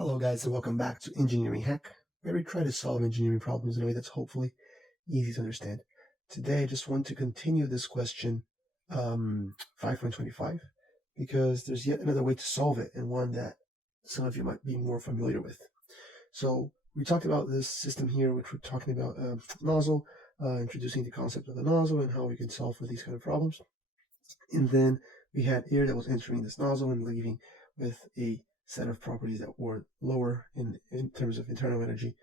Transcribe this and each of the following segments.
Hello guys and welcome back to Engineering Hack, where we try to solve engineering problems in a way that's hopefully easy to understand. Today I just want to continue this question 5.25 because there's yet another way to solve it, and one that some of you might be more familiar with. So we talked about this system here, which we're talking about nozzle, introducing the concept of the nozzle and how we can solve for these kind of problems. And then we had air that was entering this nozzle and leaving with a set of properties that were lower in terms of internal energy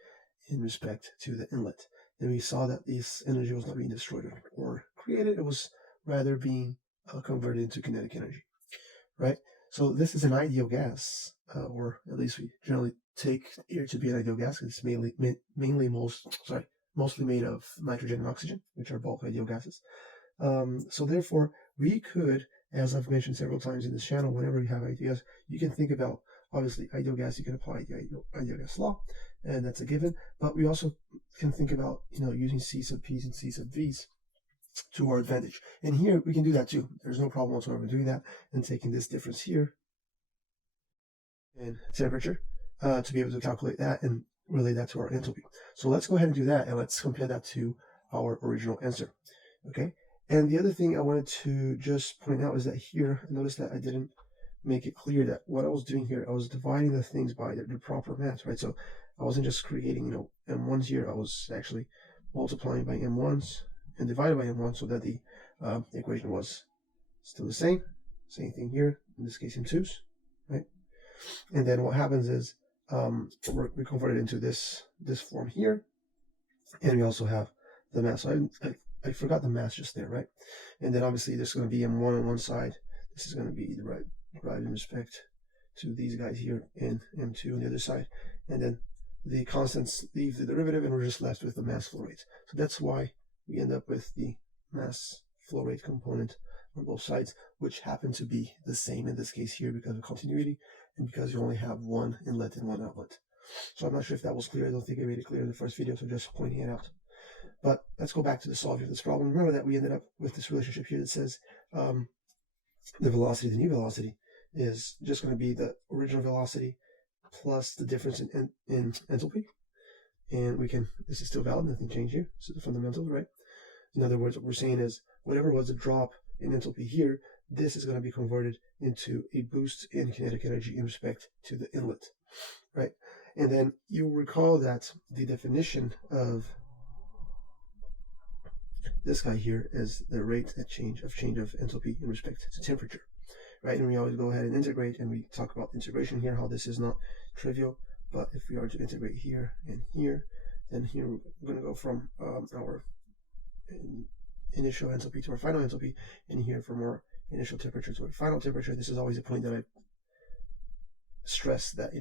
in respect to the inlet. Then we saw that this energy was not being destroyed or created, it was rather being converted into kinetic energy, right? So this is an ideal gas, or at least we generally take air to be an ideal gas because it's mostly made of nitrogen and oxygen, which are both ideal gases. So therefore, we could, as I've mentioned several times in this channel, whenever you have ideas, you can think about, obviously, ideal gas, you can apply the ideal gas law, and that's a given, but we also can think about, using C sub P's and C sub V's to our advantage. And here, we can do that too. There's no problem whatsoever doing that and taking this difference here in temperature to be able to calculate that and relate that to our enthalpy. So let's go ahead and do that, and let's compare that to our original answer, okay? And the other thing I wanted to just point out is that here, notice that I didn't make it clear that what I was doing here, I was dividing the things by the proper mass, right? So I wasn't just creating, M1s here, I was actually multiplying by M1s and divided by M1 so that the equation was still the same. Same thing here, in this case M2s, right? And then what happens is we convert it into this form here, and we also have the mass. So I forgot the mass just there, right? And then obviously there's going to be M1 on one side. This is going to be the right in respect to these guys here, and M2 on the other side. And then the constants leave the derivative, and we're just left with the mass flow rate. So that's why we end up with the mass flow rate component on both sides, which happen to be the same in this case here because of continuity and because you only have one inlet and one outlet. So I'm not sure if that was clear. I don't think I made it clear in the first video, so just pointing it out. But let's go back to the solving of this problem. Remember that we ended up with this relationship here that says the velocity, the new velocity, is just going to be the original velocity plus the difference in enthalpy. And this is still valid, nothing changed here. This is the fundamental, right? In other words, what we're saying is whatever was the drop in enthalpy here, this is going to be converted into a boost in kinetic energy in respect to the inlet, right? And then you'll recall that the definition of this guy here is the rate of change of enthalpy in respect to temperature, right? And we always go ahead and integrate, and we talk about integration here, how this is not trivial, but if we are to integrate here and here, then here we're going to go from our initial enthalpy to our final enthalpy, and here from our initial temperature to our final temperature. This is always a point that I stress that,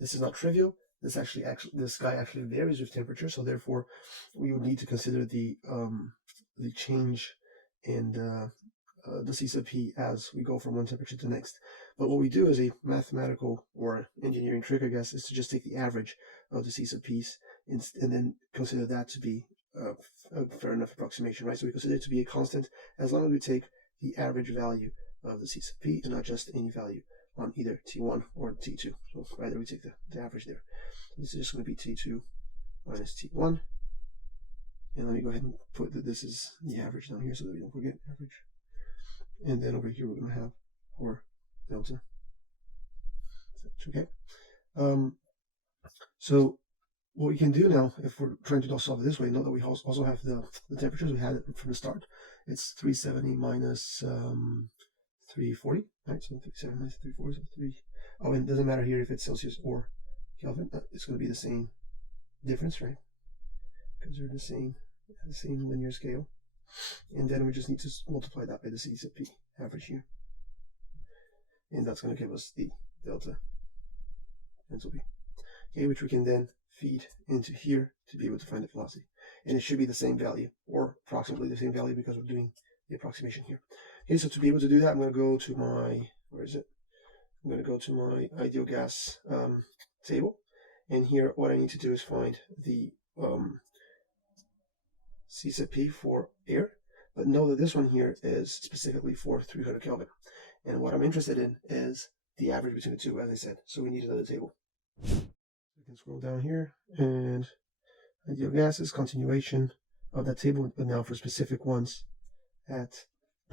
this is not trivial. This guy actually varies with temperature, so therefore we would need to consider the change in the C sub P as we go from one temperature to the next. But what we do as a mathematical or engineering trick, I guess, is to just take the average of the C sub P's and then consider that to be a fair enough approximation, right? So we consider it to be a constant as long as we take the average value of the C sub P and not just any value on either T1 or T2. So rather we take the average there. So this is just going to be T2 minus T1. And let me go ahead and put that this is the average down here so that we don't forget average. And then over here we're going to have our delta. Okay. So what we can do now, if we're trying to solve it this way, note that we also have the temperatures we had from the start. It's 370 minus 340, right? So 370 minus 340 is 3. Oh, and it doesn't matter here if it's Celsius or Kelvin. It's going to be the same difference, right? Because they're the same linear scale. And then we just need to multiply that by the C sub P average here. And that's going to give us the delta enthalpy. Okay, which we can then feed into here to be able to find the velocity. And it should be the same value, or approximately the same value, because we're doing the approximation here. Okay, so to be able to do that, I'm going to go to my, I'm going to go to my ideal gas table. And here, what I need to do is find the C sub P for air, but know that this one here is specifically for 300 Kelvin. And what I'm interested in is the average between the two, as I said. So we need another table. We can scroll down here, and ideal gases, continuation of that table, but now for specific ones at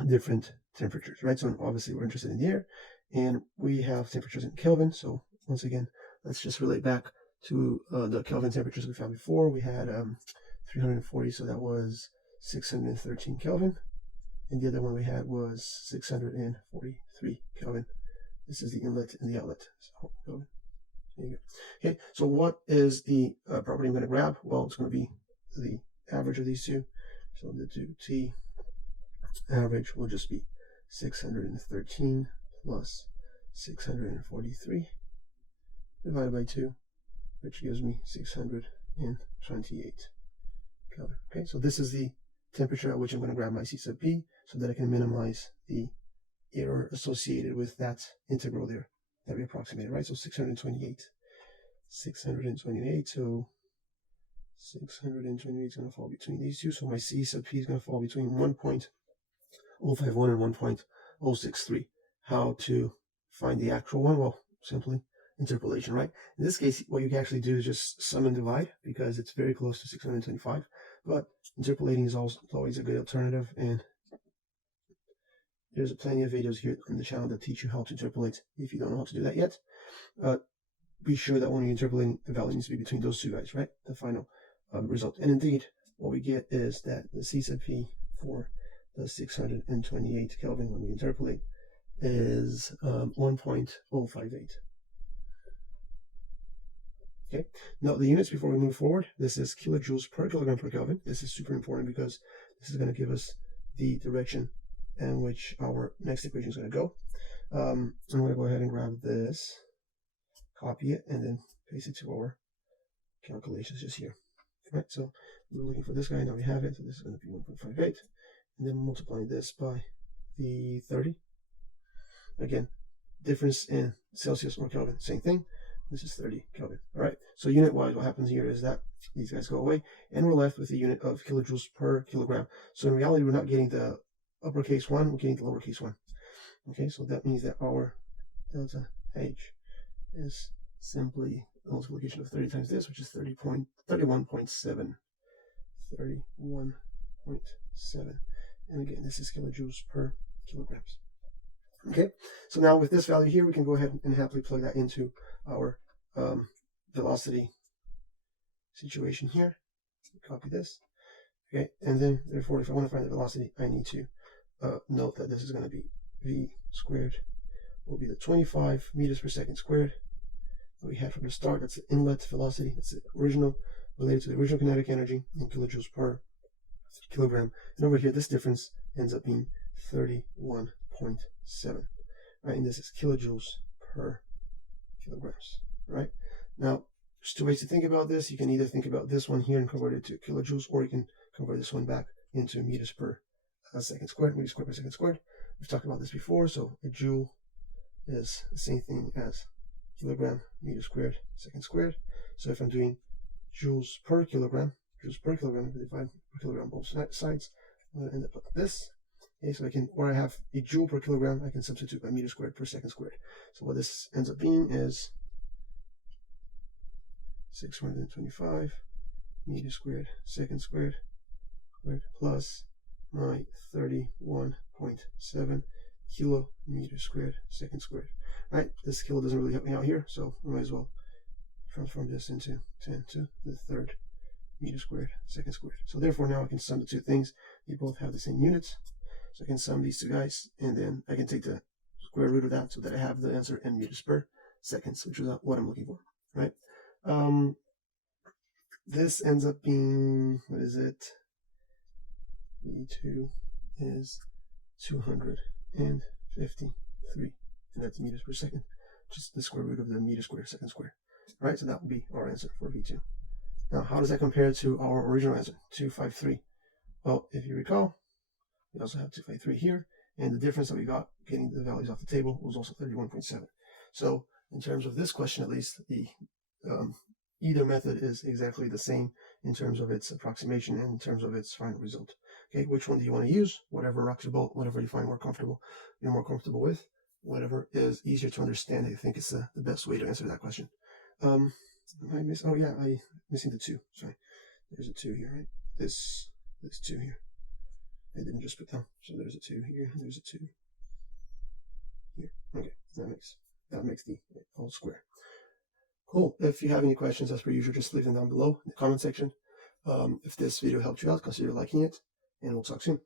different temperatures, right? So obviously we're interested in the air, and we have temperatures in Kelvin. So once again, let's just relate back to the Kelvin temperatures we found before. We had 340, so that was 613 Kelvin, and the other one we had was 643 Kelvin. This is the inlet and the outlet. So Kelvin. There you go. Okay, so what is the property I'm going to grab? Well, it's going to be the average of these two. So the 2T average will just be 613 plus 643 divided by 2, which gives me 628 Kelvin. Okay, so this is the temperature at which I'm going to grab my C sub P so that I can minimize the error associated with that integral there that we approximated, right? So 628. 628, so 628 is going to fall between these two. So my C sub P is going to fall between 1.051 and 1.063. How to find the actual one? Well, simply interpolation, right? In this case, what you can actually do is just sum and divide because it's very close to 625. But interpolating is always a good alternative, and there's plenty of videos here on the channel that teach you how to interpolate if you don't know how to do that yet. Be sure that when you're interpolating, the value needs to be between those two guys, right? The final result. And indeed, what we get is that the C sub P for the 628 Kelvin when we interpolate is 1.058. Okay. Now the units before we move forward, this is kilojoules per kilogram per Kelvin. This is super important because this is going to give us the direction in which our next equation is going to go. I'm going to go ahead and grab this, copy it, and then paste it to our calculations just here. Right, so we're looking for this guy, now we have it, so this is going to be 1.58, and then multiplying this by the 30. Again, difference in Celsius or Kelvin, same thing. This is 30 Kelvin. All right, so unit-wise, what happens here is that these guys go away, and we're left with the unit of kilojoules per kilogram. So in reality, we're not getting the uppercase 1, we're getting the lowercase 1. Okay, so that means that our delta H is simply the multiplication of 30 times this, which is 31.7. 31.7. And again, this is kilojoules per kilograms. Okay, so now with this value here, we can go ahead and happily plug that into our velocity situation here. Copy this. Okay, and then therefore, if I want to find the velocity, I need to note that this is going to be v squared will be the 25 meters per second squared that we had from the start. That's the inlet velocity. That's the original, related to the original kinetic energy in kilojoules per kilogram. And over here, this difference ends up being 31.7. Right, and this is kilojoules per kilograms. Right, now there's two ways to think about this. You can either think about this one here and convert it to kilojoules, or you can convert this one back into meters per second squared, meters squared per second squared. We've talked about this before, so a joule is the same thing as kilogram meter squared second squared. So if I'm doing joules per kilogram divided per kilogram both sides, I'm going to end up like this. Okay, so I can, or I have a joule per kilogram, I can substitute by meter squared per second squared. So what this ends up being is 625 meter squared second squared plus my 31.7 kilometer squared second squared. Right, this kilo doesn't really help me out here, so I might as well transform this into 10 to the third meter squared second squared. So therefore now I can sum the two things. They both have the same units, so I can sum these two guys, and then I can take the square root of that so that I have the answer in meters per seconds, which is what I'm looking for. Right. This ends up being, what is it? V2 is 253, and that's meters per second, just the square root of the meter square second square. All right, so that would be our answer for V2. Now, how does that compare to our original answer, 253? Well, if you recall, we also have 253 here, and the difference that we got getting the values off the table was also 31.7. So in terms of this question, at least, the either method is exactly the same in terms of its approximation and in terms of its final result. Okay, which one do you want to use? Whatever rocks your boat, whatever you find more comfortable, you're more comfortable with, whatever is easier to understand, I think is the best way to answer that question. Am I missing? Oh yeah, I missing the 2. Sorry, there's a 2 here, right? This 2 here. I didn't just put down. So there's a 2 here. There's a 2 here. Okay, that makes the whole square. Cool. If you have any questions, as per usual, just leave them down below in the comment section. If this video helped you out, consider liking it, and we'll talk soon.